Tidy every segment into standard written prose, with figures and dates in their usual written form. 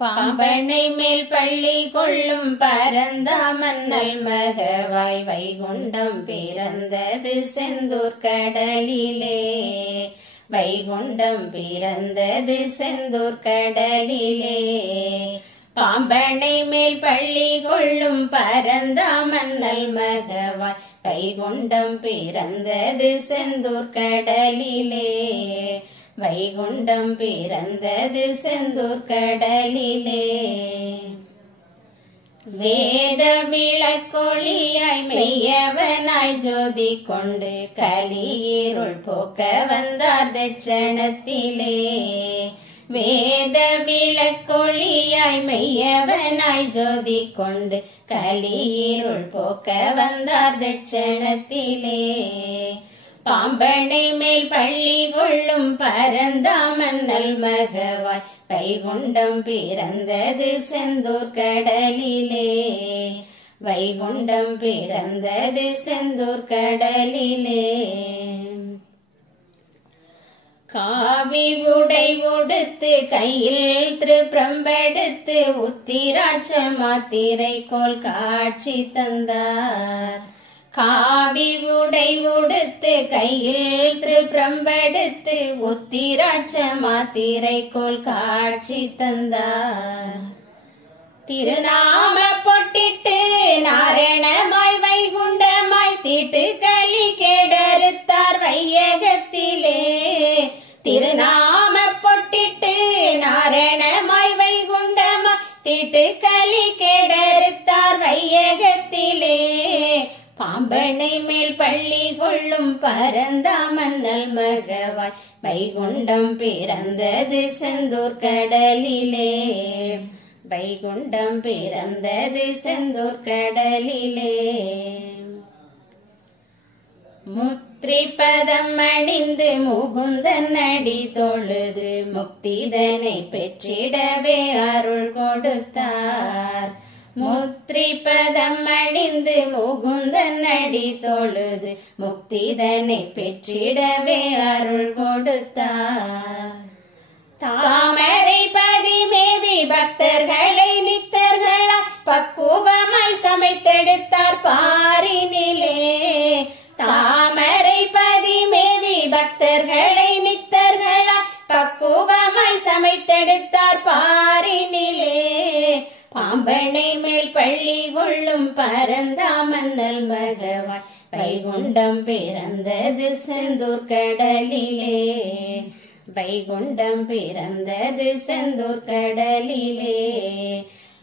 பாம்பனை மேல் பள்ளி கொள்ளும் பரந்தாமன் நல்மகவாய் வைகுண்டம் பிறந்தது செந்தூர் கடலிலே. வைகுண்டம் பிறந்தது செந்தூர் கடலிலே. பாம்பனை மேல் பள்ளி கொள்ளும் பரந்தாமன் நல்மகவாய் வைகுண்டம் பிறந்தது செந்தூர் கடலிலே. வைகுண்டம் பிறந்தது செந்தூர் கடலிலே. வேத விளக்கொளியாய் மெய்யவனாய் ஜோதி கொண்டு கலியிருள் போக்க வந்தார் தட்சணத்திலே. வேத விளக்கொளியாய் மெய்யவனாய் ஜோதி கொண்டு கலியிருள் போக்க வந்தார் தட்சணத்திலே. பாம்பனை மேல் பள்ளி கொள்ளும் பரந்தாமன் நல்மகவாய் வைகுண்டம் பிறந்தது செந்தூர் கடலிலே. வைகுண்டம் பிறந்தது செந்தூர் கடலிலே. காவி உடை உடுத்து கையில் திருப்பிரம்பெடுத்து உத்திராட்ச மாத்திரை கோல் காட்சி தந்தார். காவி உடை உடுத்து கையில் திருப்பிரம்பெடுத்து உத்திராட்ச மாத்திரை கோல் காட்சி தந்தார். திருநாம பொட்டிட்டு நாரணமாய் வைகுண்டமாய் தீட்டு களி கெடறுத்தார் வையகத்திலே. திருநாம பொட்டிட்டு நாரணமாய் வைகுண்டமாய் தீட்டு களி கெடறுத்தார் வையகத்திலே. பாம்பனை மேல் பள்ளி கொள்ளும் பரந்தாமன் நல்மகவாய் வைகுண்டம் பிறந்தது செந்தூர் கடலிலே. வைகுண்டம் பிறந்தது செந்தூர் கடலிலே. முத்திரிபதம் அணிந்து முகுந்தன் அடி தொழுது முக்திதனை பெற்றிடவே அருள் கொடுத்தார். முத்திரிபதம் அணிந்து முகுந்தன் அடி தொழுது முக்திதனை பெற்றிடவே அருள் கொடுத்தார். தாமரை பதிமேவி பக்தர்களை நித்தர்களாய் பக்குவமாய் சமைத்தெடுத்தார் பாரினிலே. தாமரை பதிமேவி பக்தர்களை நித்தர்களாய் பக்குவமாய் சமைத்தெடுத்தார் பாரினிலே. பாம்பனை மேல் பள்ளி கொள்ளும் பரந்தாமன் நல்மகவாய் வைகுண்டம் பிறந்தது செந்தூர் கடலிலே. வைகுண்டம் பிறந்தது செந்தூர் கடலிலே.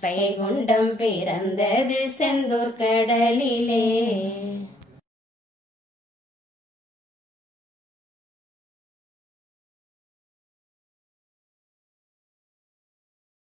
வைகுண்டம் பிறந்தது செந்தூர் கடலிலே.